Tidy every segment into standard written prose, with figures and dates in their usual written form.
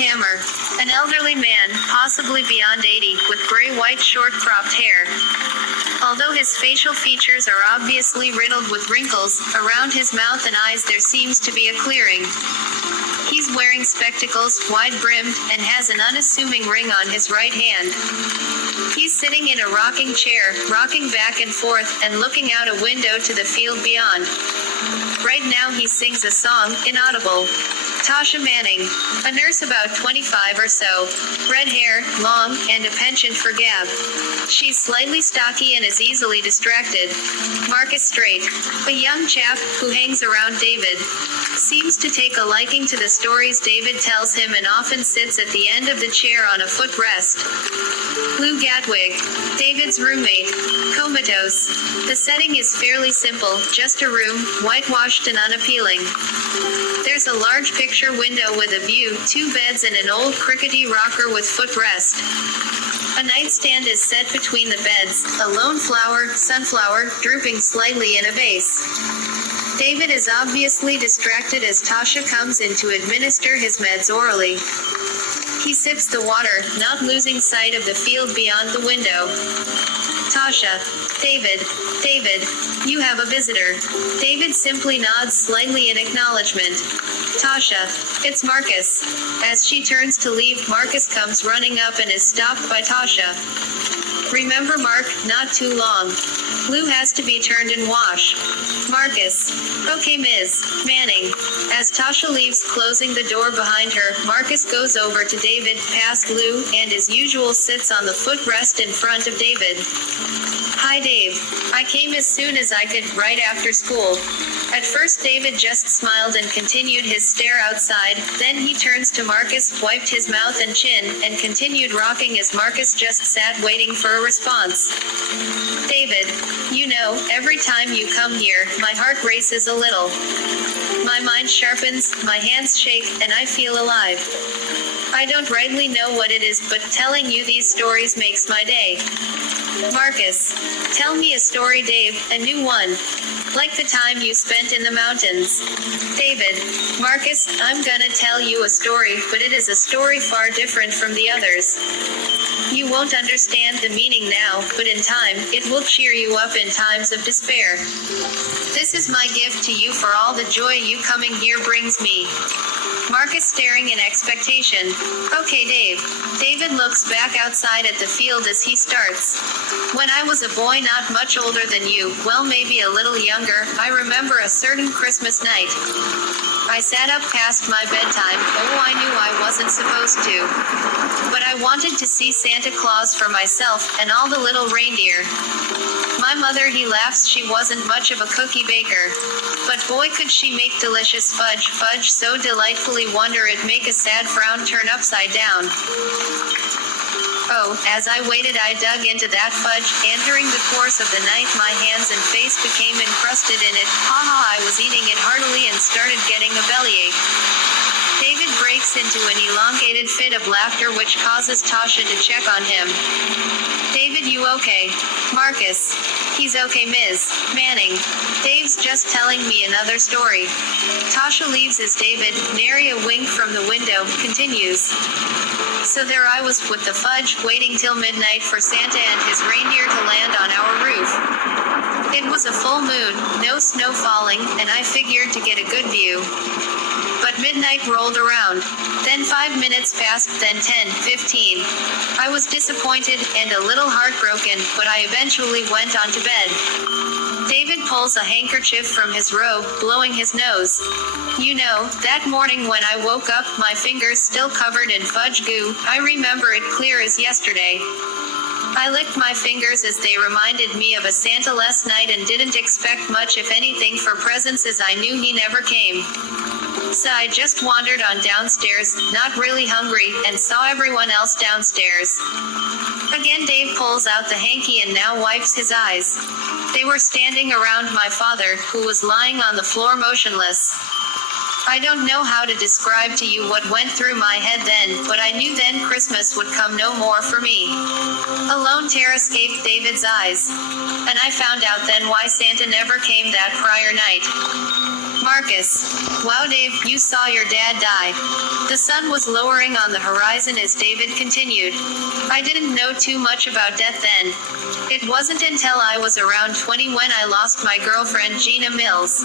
Tammer. An elderly man, possibly beyond 80, with gray-white short-cropped hair. Although his facial features are obviously riddled with wrinkles, around his mouth and eyes there seems to be a clearing. He's wearing spectacles, wide-brimmed, and has an unassuming ring on his right hand. He's sitting in a rocking chair, rocking back and forth, and looking out a window to the field beyond. Right now he sings a song, inaudible. Tasha Manning. A nurse about 25 or so. Red hair, long, and a penchant for gab. She's slightly stocky and is easily distracted. Marcus Straight. A young chap, who hangs around David. Seems to take a liking to the stories David tells him and often sits at the end of the chair on a footrest. Lou Gatwig. David's roommate. Comatose. The setting is fairly simple, just a room, whitewashed and unappealing. There's a large picture window with a view, 2 beds and an old crickety rocker with footrest. A nightstand is set between the beds, a lone flower, sunflower, drooping slightly in a vase. David is obviously distracted as Tasha comes in to administer his meds orally. He sips the water, not losing sight of the field beyond the window. Tasha. David. David. You have a visitor. David simply nods slightly in acknowledgement. Tasha. It's Marcus. As she turns to leave, Marcus comes running up and is stopped by Tasha. Remember Mark, not too long. Lou has to be turned and washed. Marcus. Okay Ms. Manning. As Tasha leaves closing the door behind her, Marcus goes over to David, past Lou, and as usual sits on the footrest in front of David. Hi Dave. I came as soon as I could, right after school. At first David just smiled and continued his stare outside, then he turns to Marcus, wiped his mouth and chin, and continued rocking as Marcus just sat waiting for a response. David. You know, every time you come here, my heart races a little. My mind sharpens, my hands shake, and I feel alive. I don't rightly know what it is, but telling you these stories makes my day. Marcus. Tell me a story Dave, a new one. Like the time you spent in the mountains. David. Marcus, I'm gonna tell you a story, but it is a story far different from the others. You won't understand the meaning now, but in time, it will cheer you up in times of despair. This is my gift to you for all the joy you coming here brings me. Marcus staring in expectation. Okay Dave. David looks back outside at the field as he starts. When I was a boy not much older than you, well maybe a little younger, I remember a certain Christmas night. I sat up past my bedtime, oh I knew I wasn't supposed to. But I wanted to see Santa Claus for myself, and all the little reindeer. My mother he laughs she wasn't much of a cookie baker. But boy could she make delicious fudge so delightfully wonder it make a sad frown turn upside down. Oh, as I waited I dug into that fudge, and during the course of the night my hands and face became encrusted in it, I was eating it heartily and started getting a bellyache. David breaks into an elongated fit of laughter which causes Tasha to check on him. David you okay? Marcus. He's okay Ms. Manning. Dave's just telling me another story. Tasha leaves as David, nary a wink from the window, continues. So there I was, with the fudge, waiting till midnight for Santa and his reindeer to land on our roof. It was a full moon, no snow falling, and I figured to get a good view. But midnight rolled around. Then 5 minutes passed, then 10, 15. I was disappointed, and a little heartbroken, but I eventually went on to bed. David pulls a handkerchief from his robe, blowing his nose. You know, that morning when I woke up, my fingers still covered in fudge goo, I remember it clear as yesterday. I licked my fingers as they reminded me of a Santa-less night and didn't expect much if anything for presents as I knew he never came. So I just wandered on downstairs, not really hungry, and saw everyone else downstairs. Again Dave pulls out the hanky and now wipes his eyes. They were standing around my father, who was lying on the floor motionless. I don't know how to describe to you what went through my head then, but I knew then Christmas would come no more for me. A lone tear escaped David's eyes. And I found out then why Santa never came that prior night. Marcus. Wow, Dave, you saw your dad die. The sun was lowering on the horizon as David continued. I didn't know too much about death then. It wasn't until I was around 20 when I lost my girlfriend Gina Mills.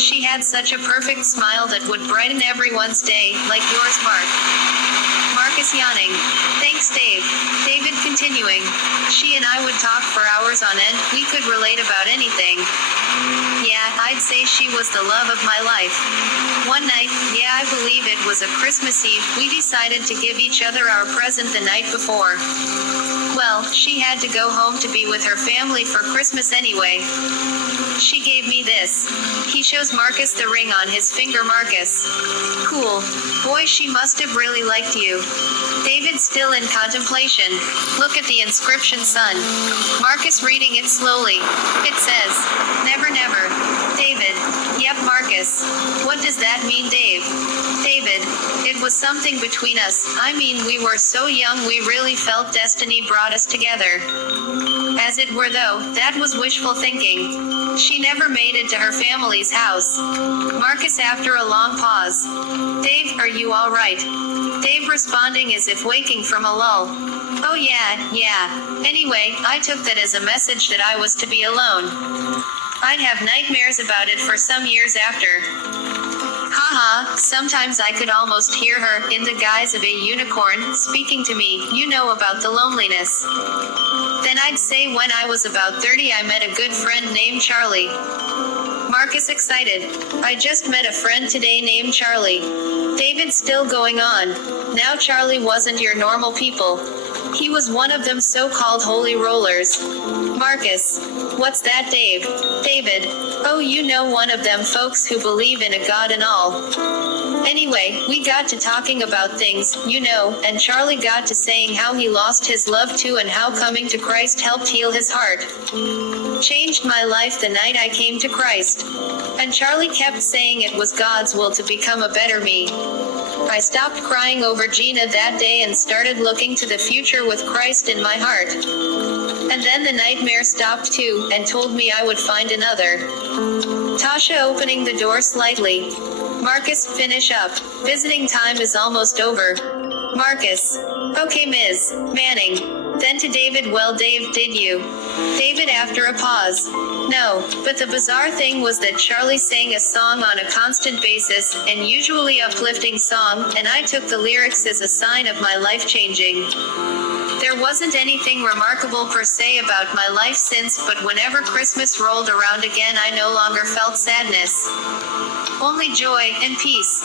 She had such a perfect smile that would brighten everyone's day, like yours, Mark. Marcus yawning. Thanks, Dave. David continuing. She and I would talk for hours on end. We could relate about anything. Yeah, I'd say she was the love of my life. One night, yeah, I believe it was a Christmas Eve, we decided to give each other our present the night before. Well, she had to go home to be with her family for Christmas anyway. She gave me this. He shows Marcus the ring on his finger. Marcus. Cool. Boy, she must have really liked you. David still in contemplation. Look at the inscription, son. Marcus reading it slowly. It says, never never. David. Yep, Marcus. What does that mean, Dave? David. It was something between us. I mean, we were so young we really felt destiny brought us together. As it were though, that was wishful thinking. She never made it to her family's house. Marcus after a long pause. Dave, are you alright? Dave responding as if waking from a lull. Oh yeah. Anyway, I took that as a message that I was to be alone. I'd have nightmares about it for some years after. Haha, sometimes I could almost hear her, in the guise of a unicorn, speaking to me, you know about the loneliness. Then I'd say when I was about 30 I met a good friend named Charlie. Marcus excited. I just met a friend today named Charlie. David still going on. Now Charlie wasn't your normal people. He was one of them so-called holy rollers. Marcus. What's that, Dave? David. Oh, you know, one of them folks who believe in a god and all. Anyway, we got to talking about things, you know, and Charlie got to saying how he lost his love too and how coming to Christ helped heal his heart. Changed my life the night I came to Christ. And Charlie kept saying it was God's will to become a better me. I stopped crying over Gina that day and started looking to the future with Christ in my heart. And then the nightmare stopped too, and told me I would find another. Tasha opening the door slightly. Marcus, finish up. Visiting time is almost over. Marcus. Okay, Ms. Manning. Then to David. Well, Dave, did you? David after a pause. No, but the bizarre thing was that Charlie sang a song on a constant basis, and usually uplifting song, and I took the lyrics as a sign of my life changing. There wasn't anything remarkable per se about my life since, but whenever Christmas rolled around again I no longer felt sadness. Only joy and peace.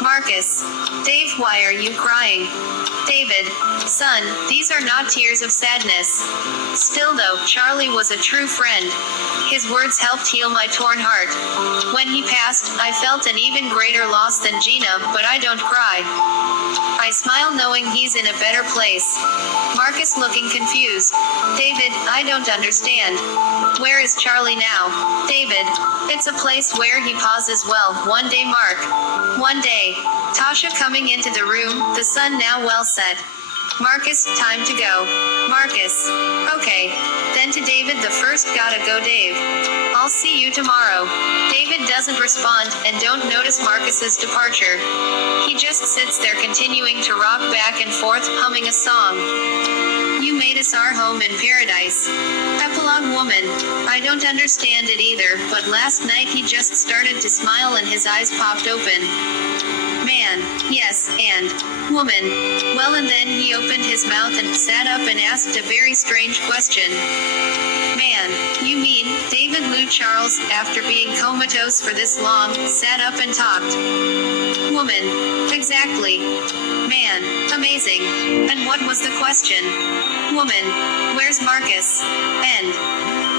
Marcus. Dave, why are you crying? David. Son, these are not tears of sadness. Still though, Charlie was a true friend. His words helped heal my torn heart. When he passed, I felt an even greater loss than Gina, but I don't cry. I smile knowing he's in a better place. Marcus looking confused. David, I don't understand. Where is Charlie now? David. It's a place where he pauses. Well, one day, Mark. One day. Tasha coming into the room, the sun now well set. Marcus, time to go. Marcus. Okay. Then to David, the first gotta go, Dave. I'll see you tomorrow. David doesn't respond, and don't notice Marcus's departure. He just sits there continuing to rock back and forth, humming a song. You made us our home in paradise. Epilogue. Woman. I don't understand it either, but last night he just started to smile and his eyes popped open. Man. Yes, and woman. Well, and then he opened his mouth and sat up and asked a very strange question. Man. You mean, David Lou Charles, after being comatose for this long, sat up and talked. Woman. Exactly. Man. Amazing. And what was the question? Woman. Where's Marcus? End.